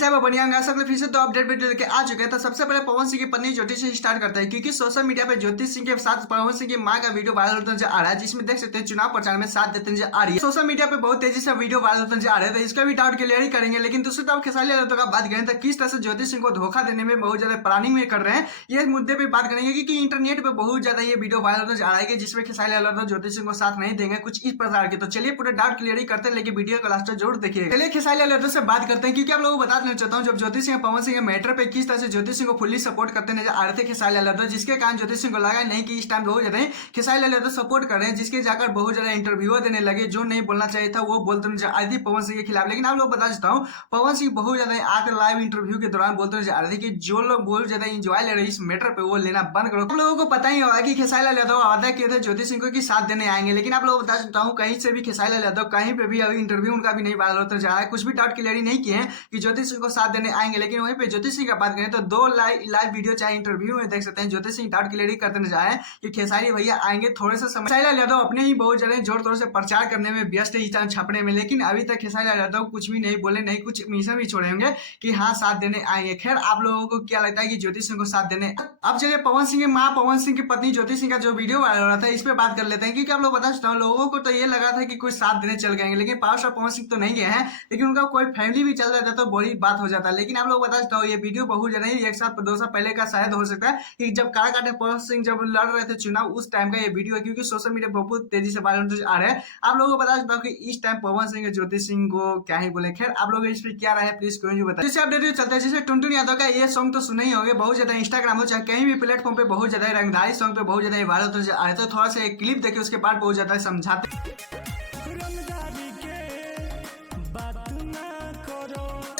कैसे आप बढ़िया होंगे। आशा करते फिर से तो अपडेट वीडियो लेके आ चुके हैं। तो सबसे पहले पवन सिंह की पत्नी ज्योति से स्टार्ट करते हैं, क्योंकि सोशल मीडिया पे ज्योति सिंह के साथ पवन सिंह की मां का वीडियो वायरल होता नजर आ रहा है, जिसमें देख सकते हैं चुनाव प्रचार में साथ देते नजर आ रही है। सोशल मीडिया पे बहुत तेजी से वीडियो वायरल होता नजर आ रहा है, तो इसका भी डाउट क्लियर ही करेंगे। लेकिन दूसरी तरफ खेसारी लाल यादव का बात करें तो किस तरह से ज्योति सिंह को धोखा देने में बहुत ज्यादा प्लानिंग में कर रहे हैं, ये मुद्दे पे बात करेंगे। क्योंकि इंटरनेट पे बहुत ज्यादा ये वीडियो वायरल नजर आ रहा है जिसमें खेसारी लाल यादव ज्योति सिंह को साथ नहीं देंगे, कुछ इस प्रकार के। तो चलिए पूरे डाउट क्लियर ही करते हैं, लेकिन वीडियो को लास्ट तक जरूर देखिए। चलिए खेसारी लाल यादव से बात करते हैं, क्योंकि आप लोगों को बता देना चाहता हूँ जब ज्योति सिंह पवन सिंह के मैटर पे किस तरह से ज्योति सिंह को फुल्ली सपोर्ट करते नजर आ रहे थे खेसारी लाल यादव, जिसके कारण ज्योति सिंह को लगा नहीं कि इस टाइम बहुत ज्यादा खेसारी लाल यादव सपोर्ट कर रहे हैं, जिसके जाकर बहुत ज्यादा इंटरव्यू देने लगे। जो नहीं बोलना चाहिए था वो बोलते नजर आ रही थी पवन सिंह के खिलाफ। लेकिन आप लोग बता देता हूँ पवन सिंह बहुत ज्यादा आकर लाइव इंटरव्यू के दौरान बोलते नजर आ रहे थे कि जो लोग बहुत ज्यादा इंजॉय ले रहे हैं इस मैटर पे वो लेना बंद करो। आप लोगों को पता ही होगा कि खेसारी लाल यादव वादा किए थे ज्योति सिंह को कि साथ देने आएंगे, लेकिन आप लोग बता सकता हूँ कहीं से भी खेसारी लाल यादव कहीं पे भी अभी इंटरव्यू उनका भी नहीं वायरल होता जा रहा है। कुछ भी डाउट क्लियर ही नहीं किए हैं कि ज्योति सिंह को साथ देने आएंगे। लेकिन वहीं पे ज्योति सिंह का बात करें तो दो लाइव वीडियो चाहे इंटरव्यू में देख सकते हैं ज्योति सिंह डाउट क्लियर करते नजर आए कि खेसारी भैया आएंगे थोड़े से समय। खेसारी लाल यादव अपने ही बहुत ज्यादा जोर तौर से प्रचार करने में व्यस्त है इस टाइम छापने में, लेकिन अभी तक खेसारी लाल यादव कुछ भी नहीं बोले, नहीं कुछ मिशन भी छोड़े होंगे कि हाँ साथ देने आएंगे। खैर आप लोगों को क्या लगता है कि ज्योति सिंह को साथ देने। अब चलिए पवन सिंह की मां पवन सिंह की पत्नी ज्योति सिंह का जो वीडियो वायरल हो रहा था इस पे बात कर लेते हैं। क्योंकि आप लोग बता सकते हैं लोगों को तो ये लगा था कि कोई साथ देने चल गए, लेकिन पावर स्टार पवन सिंह तो नहीं गए हैं, लेकिन उनका कोई फैमिली भी चल रहा था तो बड़ी बात हो जाता। लेकिन आप लोग बता सकते हो ये वीडियो बहुत ज्यादा एक साल 2 साल पहले का शायद हो सकता है कि जब काराकाट में पवन सिंह जब लड़ रहे थे चुनाव उस टाइम का ये वीडियो है, क्योंकि सोशल मीडिया पर बहुत तेजी से वायरल आ रहे हैं। आप लोगों को बता सकता हूँ कि इस टाइम पवन सिंह ज्योति सिंह को क्या ही बोले। खैर आप लोग इस पर क्या रहा है प्लीज कमेंट में बताइए। जैसे अपडेट चलते हैं, जैसे टुनटुन यादव का ये सॉन्ग तो सुने ही होंगे, बहुत ज्यादा इंस्टाग्राम हो चाहे कहीं भी प्लेटफॉर्म पे बहुत ज्यादा रंगदारी सॉन्ग पे बहुत ज्यादा वायरल होते आ रहे थे। थोड़ा सा एक क्लिप देखिए उसके बाद बहुत ज्यादा समझाते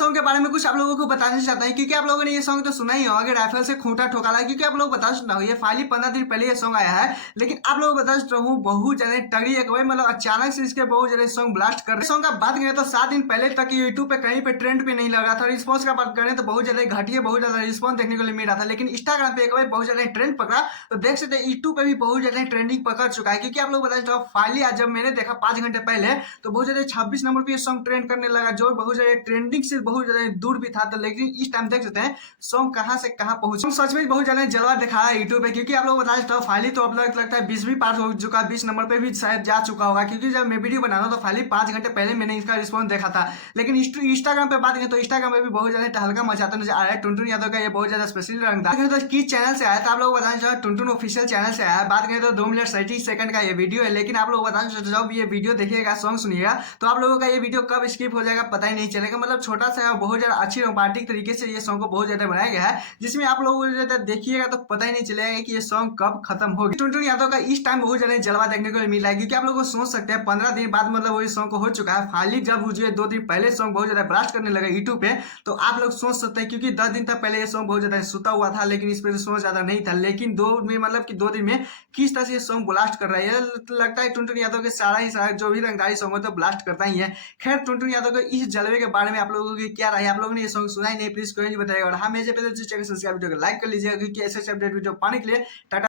सॉन्ग के बारे में कुछ आप लोगों को बताना चाहता है। क्योंकि आप लोगों ने ये सॉन्ग तो सुना ही होगा राइफल से खूंटा ठोकाला। क्योंकि आप लोग बता सकता हूँ ये फाइनली 15 दिन पहले ये सॉन्ग आया है, लेकिन आप लोग बता सकता हूँ बहुत ज्यादा तगड़ी एक वही मतलब अचानक से इसके बहुत ज्यादा सॉन्ग ब्लास्ट कर रहे। सॉन्ग का बात करें तो 7 दिन पहले तक यूट्यूब पे कहीं पे ट्रेंड पे नहीं लगा था। रिस्पॉन्स का बात करें तो बहुत ज्यादा घटिया बहुत ज्यादा रिस्पॉन्स देखने को मिल रहा था, लेकिन इंस्टाग्राम पे एक बार बहुत ज्यादा ट्रेंड पकड़ा। तो देख सकते हैं यूट्यूब पे भी बहुत ज्यादा ट्रेंडिंग पकड़ चुका है। क्योंकि आप लोग बता सकते हो फाइनली आज जब मैंने देखा 5 घंटे पहले तो बहुत ज्यादा 26 नंबर पे सॉन्ग ट्रेंड करने लगा, जो बहुत ज्यादा ट्रेंडिंग से बहुत ज्यादा दूर भी था। तो लेकिन इस टाइम देख सकते हैं सॉन्ग कहां से कहां पहुंचे। सच में बहुत ज्यादा जलवा दिखा है यूट्यूब पे। क्योंकि आप लोग बता सकते हो फाइनली तो अब लगता है 20 भी पार हो चुका, 20 नंबर पे भी शायद जा चुका होगा। क्योंकि जब मैं वीडियो बना रहा हूं तो फाइनली 5 घंटे पहले मैंने इसका रिस्पॉन्स देखा था। लेकिन इंस्टाग्राम पे बात करें तो इंस्टाग्राम पे भी बहुत ज्यादा तहलका मचाता नजर आ रहा है। टुनटुन यादव का ये बहुत ज्यादा स्पेशल रंगदार तो किस चैनल से आया था आप लोग बताना चाहो टुनटुन ऑफिशियल चैनल से आया। बात करें तो 2 मिनट 37 सेकंड का ये वीडियो है। लेकिन आप लोग बताना चाहते जब ये वीडियो देखिएगा सॉन्ग सुनिएगा तो आप लोगों का ये वीडियो कब स्किप हो जाएगा पता ही नहीं चलेगा। मतलब छोटा सा बहुत ज्यादा अच्छी रोमांटिक तरीके से ये सॉन्ग को बहुत ज्यादा बनाया गया है, जिसमें आप लोग ज्यादा देखिएगा तो पता ही नहीं चलेगा कि ये सॉन्ग कब खत्म होगा। टुनटुन यादव का इस टाइम बहुत ज्यादा जलवा देखने को मिला है। क्योंकि आप लोग को सोच सकते हैं 15 दिन बाद मतलब वही सॉन्ग को हो चुका है। फाइनली जब मुझे 2 दिन पहले सॉन्ग बहुत ज्यादा ब्लास्ट करने लगा यूट्यूब पे तो आप लोग सोच सकते हैं। क्योंकि 10 दिन तक पहले ये सॉन्ग बहुत ज्यादा सुता हुआ था, लेकिन इस पर सॉन्ग ज्यादा नहीं था। लेकिन 2 में मतलब कि 2 दिन में किस तरह से ये सॉन्ग ब्लास्ट कर रहा है, लगता है टुनटुन यादव के सारा ही सारा जो भी रंगदारी सॉन्ग है तो ब्लास्ट करता ही है। खैर टुनटुन यादव के इस जलवे के बारे में आप लोगों की क्या राय है, आप लोगों ने ये सॉन्ग सुना ही नहीं प्लीज कमेंट बताइएगा। और हाँ मेरे पे सब्सक्राइब वीडियो को लाइक कर लीजिएगा, क्योंकि ऐसे अपडेट वीडियो पाने के लिए टाटा।